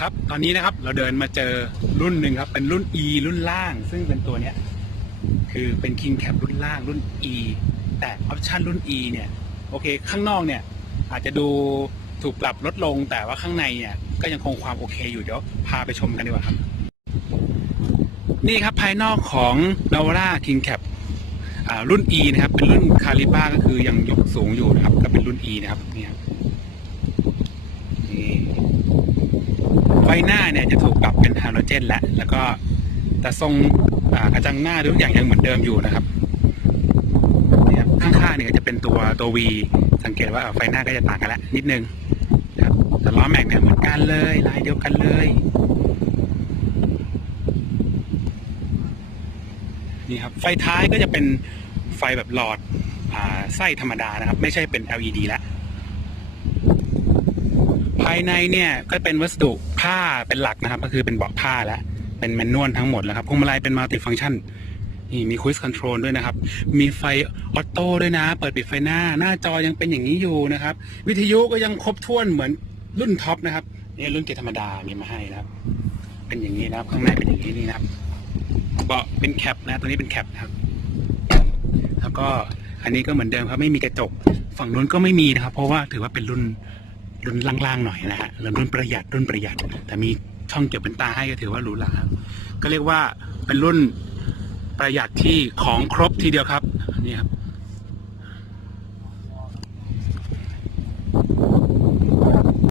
ครับตอนนี้นะครับเราเดินมาเจอรุ่นหนึ่งครับ เป็นรุ่น E รุ่นล่าง ซึ่งเป็นตัวเนี้ยคือเป็น King Cap รุ่นล่างรุ่น E แต่ออปชันรุ่น E เนี่ยโอเค ข้างนอกเนี่ยอาจจะดูถูกปรับลดลงแต่ว่าข้างในเนี่ยก็ยังคงความโอเคอยู่เดี๋ยวพาไปชมกันดีกว่าครับ นี่ครับภายนอกของ n a v a r a King Cap อ่ารุ่น E นะครับ เป็นรุ่นคาลิบ้าก็คือยังยกสูงอยู่นะครับ ก็เป็นรุ่น E นะครับนี่ครับนี่ หน้าเนี่ยจะถูกปรับเป็นฮาโลเจนแล้วแล้วก็แต่ทรงกระจังหน้าทุกอย่างยังเหมือนเดิมอยู่นะครับนี่ครับข้างๆเนี่ยจะเป็นตัวตัว V สังเกตว่าไฟหน้าก็จะต่างกันแล้วนิดนึงครับแต่ล้อแม็กเนี่ยเหมือนกันเลยลายเดียวกันเลยนี่ครับไฟท้ายก็จะเป็นไฟแบบหลอดอไส้ธรรมดานะครับ ไม่ใช่เป็น LED แล้วายในเนี่ยก็เป็นวัสดุผ้าเป็นหลักนะครับ ก็คือเป็นเบาะผ้าแล้วเป็นแมนนวลทั้งหมดแล้วครับพวงมาลัยเป็นมัลติฟังชันนี่มีคุ i สคอนโทรลด้วยนะครับ มีไฟออโต้ด้วยนะ เปิดปิดไฟหน้า หน้าจอยังเป็นอย่างนี้อยู่นะครับ วิทยุก็ยังครบถ้วนเหมือนรุ่นท็อปนะครับนี่รุ่นเกียร์ธรรมดามีมาให้นะครับ เป็นอย่างนี้นะครับ ข้างในเป็นอย่างนี้นี่นะครับเบาะเป็นแคปนะตัวนี้เป็นแคปนะครับ แล้วก็อันนี้ก็เหมือนเดิมครับไม่มีกระจก ฝั่งนู้นก็ไม่มีนะครับ เพราะว่าถือว่าเป็นรุ่น รุ่นล่างๆหน่อยนะฮะรุ่นประหยัดรุ่นประหยัด แต่มีช่องเก็บเป็นตาให้ก็ถือว่าหรูหราก็เรียกว่าเป็นรุ่นประหยัดที่ของครบทีเดียวครับนี่ครับ